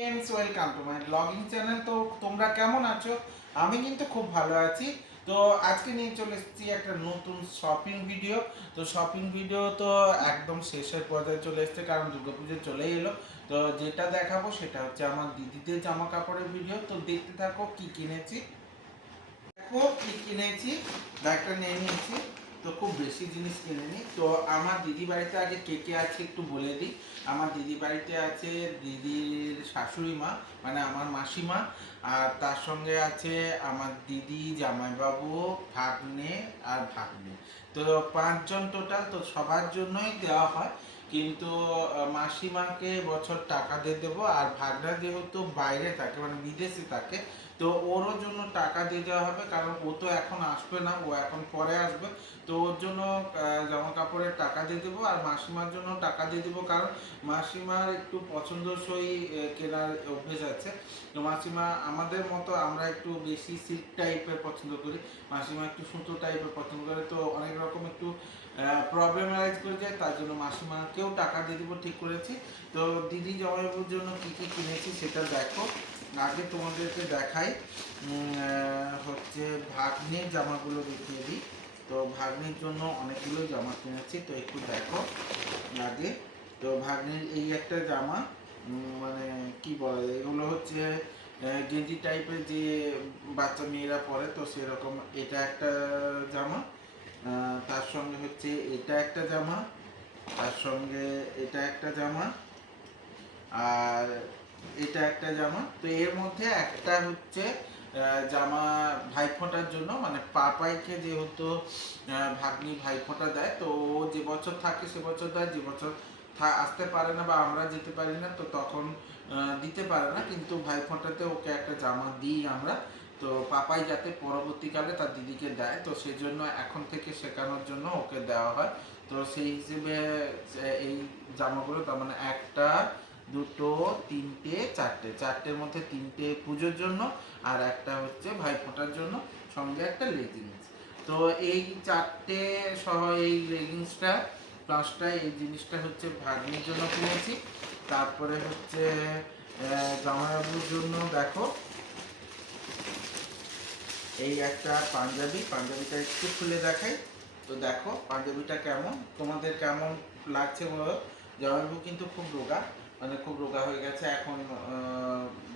Friends, welcome to my blogging channel. তো তোমরা কেমন আছো? আমি কিন্তু খুব ভালো আছি। তো আজকে নিয়ে চলে এসেছি একটা নতুন শপিং ভিডিও। তো শপিং ভিডিও তো একদম শেষের পর্যায়ে চলে এসেছে, কারণ দুর্গাপুজো চলেই এলো। তো যেটা দেখাবো সেটা হচ্ছে আমার দিদিদের জামা কাপড়ের ভিডিও। তো দেখতে থাকো কি কিনেছি। দেখো কি কিনেছি, ব্যাগটা নিয়ে নিয়েছি। তো খুব বেশি জিনিস কিনিনি। তো আমার দিদি বাড়িতে আগে কে কে আছে একটু বলে দিই। আমার দিদি বাড়িতে আছে দিদির শাশুড়ি মা, মানে আমার মাসিমা। আর তার সঙ্গে আছে আমার দিদি, জামাইবাবু, ভাগ্নে আর ভাগ্নি। তো 5 জন টোটাল। তো সবার জন্যই দেওয়া হয়, কিন্তু মাসিমাকে বছর টাকা দিয়ে দেবো। আর ভাগনা যেহেতু বাইরে থাকে, মানে বিদেশে থাকে, তো ওরও জন্য টাকা দিয়ে দেওয়া হবে, কারণ ও তো এখন আসবে না, ও এখন পরে আসবে। তো ওর জন্য জামা কাপড়ের টাকা দিয়ে দেবো। আর মাসিমার জন্য টাকা দিয়ে দেবো, কারণ মাসিমার একটু পছন্দসই কেনার অভ্যেস আছে। তো মাসিমা আমাদের মতো, আমরা একটু বেশি সিল্ক টাইপের পছন্দ করি, মাসিমা একটু সুতো টাইপের পছন্দ করে। তো অনেক রকম একটু প্রবলেম অ্যারাইজ করে যায়, তার জন্য মাসিমাকেও টাকা দিয়ে দেবো ঠিক করেছি। তো দিদি জামাইবাবুর জন্য কী কী কিনেছি সেটা দেখো। আগে তোমাদেরকে দেখাই, হচ্ছে ভাগ্নির জামাগুলো দেখিয়ে দিই। তো ভাগ্নির জন্য অনেকগুলো জামা কিনেছি, তো একটু দেখো আগে। তো ভাগ্নির এই একটা জামা, মানে কি বলে, এগুলো হচ্ছে গেঞ্জি টাইপের যে বাচ্চা মেয়েরা পরে, তো সেরকম এটা একটা জামা। তার সঙ্গে হচ্ছে এটা একটা জামা, তার সঙ্গে এটা একটা জামা, আর এটা একটা জামা। তো এর মধ্যে একটা হচ্ছে জামা ভাইফোঁটার জন্য, মানে পাপাইকে যেহেতু ভাগ্নি ভাইফোঁটা দেয়, তো ও যে বছর থাকে সে বছর দেয়, যে বছর আসতে পারে না বা আমরা যেতে পারি না, তো তখন দিতে পারে না, কিন্তু ভাইফোঁটাতে ওকে একটা জামা দিই আমরা। তো পাপাই যাতে পরবর্তীকালে তার দিদিকে দেয়, তো সেই জন্য এখন থেকে শেখানোর জন্য ওকে দেওয়া হয়। তো সেই হিসেবে এই জামাগুলো, তার মানে একটা, দুটো, তিনটে, চারটে, চারটের মধ্যে তিনটে পুজোর জন্য, আর একটা হচ্ছে ভাইফোঁটার জন্য, সঙ্গে একটা লেগিংস। তো এই চারটে সহ এই লেগিংসটা, প্লাসটা, এই জিনিসটা হচ্ছে ভাগ্নির জন্য কিনেছি। তারপরে হচ্ছে জামাইবাবুর জন্য দেখো এই একটা পাঞ্জাবি, পাঞ্জাবিটা একটু খুলে দেখাই। তো দেখো পাঞ্জাবিটা কেমন, তোমাদের কেমন লাগছে বলো। জামাইবাবু কিন্তু খুব রোগা, মানে খুব রোগা হয়ে গেছে এখন,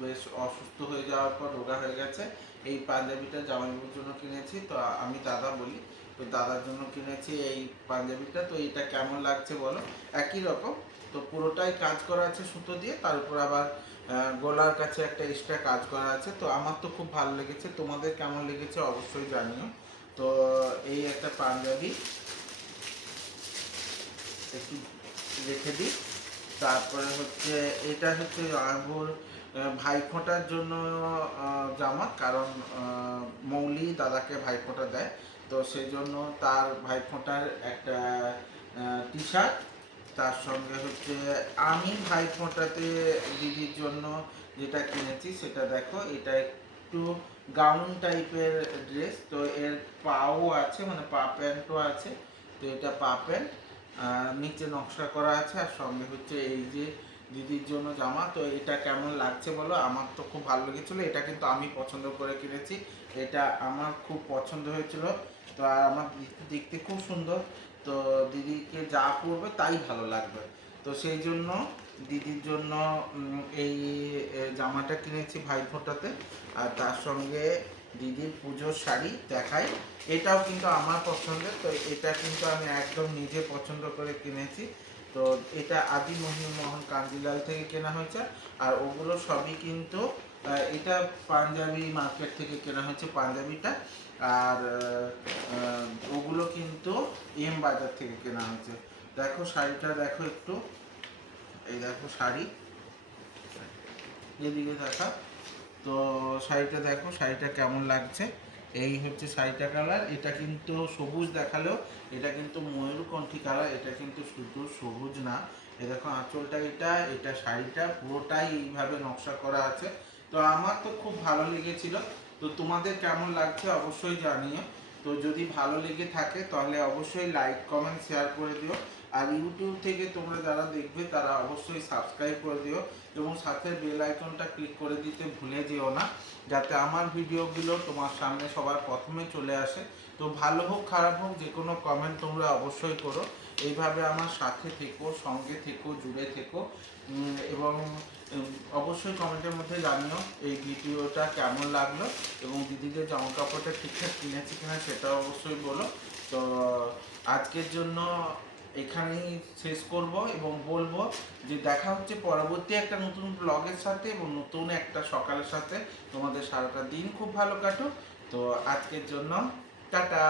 বেশ অসুস্থ হয়ে যাওয়ার পর রোগা হয়ে গেছে। এই পাঞ্জাবিটা জামাইবাবুর জন্য কিনেছি। তো আমি দাদা বলি, তো দাদার জন্য কিনেছি এই পাঞ্জাবিটা। তো এইটা কেমন লাগছে বলো। একই রকম, তো পুরোটাই কাজ করা আছে সুতো দিয়ে, তার উপর আবার গলার কাছে একটা এক্সট্রা কাজ করা আছে। তো আমার তো খুব ভালো লেগেছে, তোমাদের কেমন লেগেছে অবশ্যই জানিও। তো এই একটা পাঞ্জাবি একটু রেখে দিই। তারপরে হচ্ছে এটা হচ্ছে আঙ্গুর ভাইফোঁটার জন্য জামা, কারণ মৌলি দাদাকে ভাইফোঁটা দেয়, তো সেই জন্য তার ভাইফোঁটার একটা টি শার্ট। তার সঙ্গে হচ্ছে আমি ভাইফোঁটাতে দিদির জন্য যেটা কিনেছি সেটা দেখো, এটা একটু গাউন টাইপের ড্রেস। তো এর পাও আছে, মানে পা প্যান্টও আছে। তো এটা পা প্যান্ট, নিচে নকশা করা আছে, আর সঙ্গে হচ্ছে এই যে দিদির জন্য জামা। তো এটা কেমন লাগছে বলো। আমার তো খুব ভালো লেগেছিলো, এটা কিন্তু আমি পছন্দ করে কিনেছি, এটা আমার খুব পছন্দ হয়েছিল। তো আর আমার দেখতে খুব সুন্দর, তো দিদিকে যা পরবে তাই ভালো লাগবে। তো সেই জন্য দিদির জন্য এই জামাটা কিনেছি ভাইফোঁটাতে। আর তার সঙ্গে দিদির পুজোর শাড়ি দেখাই, এটাও কিন্তু আমার পছন্দের। তো এটা কিন্তু আমি একদম নিজে পছন্দ করে কিনেছি। তো এটা আদি মোহন কাঞ্জিলাল থেকে কেনা হয়েছে। আর ওগুলো সবই কিন্তু এটা পাঞ্জাবি মার্কেট থেকে কেনা হয়েছে পাঞ্জাবিটা। আর ওগুলো কিন্তু এম বাজার থেকে কেনা হয়েছে। দেখো শাড়িটা দেখো একটু, এই দেখো শাড়ি, এদিকে দেখা। তো শাড়িটা দেখো, শাড়িটা কেমন লাগছে। এই হচ্ছে শাড়িটা কালার, এটা কিন্তু সবুজ দেখালেও এটা কিন্তু ময়ূরকণ্ঠী কালার, এটা কিন্তু শুধু সবুজ না। এই দেখো আঁচলটা, এটা এটা শাড়িটা পুরোটাই এইভাবে নকশা করা আছে। তো আমার তো খুব ভালো লেগেছিল। তো তোমাদের কেমন লাগছে অবশ্যই জানিও। তো যদি ভালো লেগে থাকে তাহলে অবশ্যই লাইক কমেন্ট শেয়ার করে দিও। আর ইউটিউব থেকে তোমরা যারা দেখবে তারা অবশ্যই সাবস্ক্রাইব করে দিও এবং সাথে বেল আইকনটা ক্লিক করে দিতে ভুলে যেও না, যাতে আমার ভিডিওগুলো তোমার সামনে সবার প্রথমে চলে আসে। তো ভালো হোক খারাপ হোক যে কোনো কমেন্ট তোমরা অবশ্যই করো। এইভাবে আমার সাথে থেকো, সঙ্গে থেকো, জুড়ে থেকো এবং অবশ্যই কমেন্টের মধ্যে জানিও এই ভিডিওটা কেমন লাগলো এবং দিদিদের জামা কাপড়টা ঠিকঠাক কিনেছি কিনা সেটাও অবশ্যই বলো। তো আজকের জন্য এখানেই শেষ করব এবং বলবো যে দেখা হচ্ছে পরবর্তী একটা নতুন ব্লগের সাথে এবং নতুন একটা সকালের সাথে। তোমাদের সারাটা দিন খুব ভালো কাটুক। তো আজকের জন্য টাটা।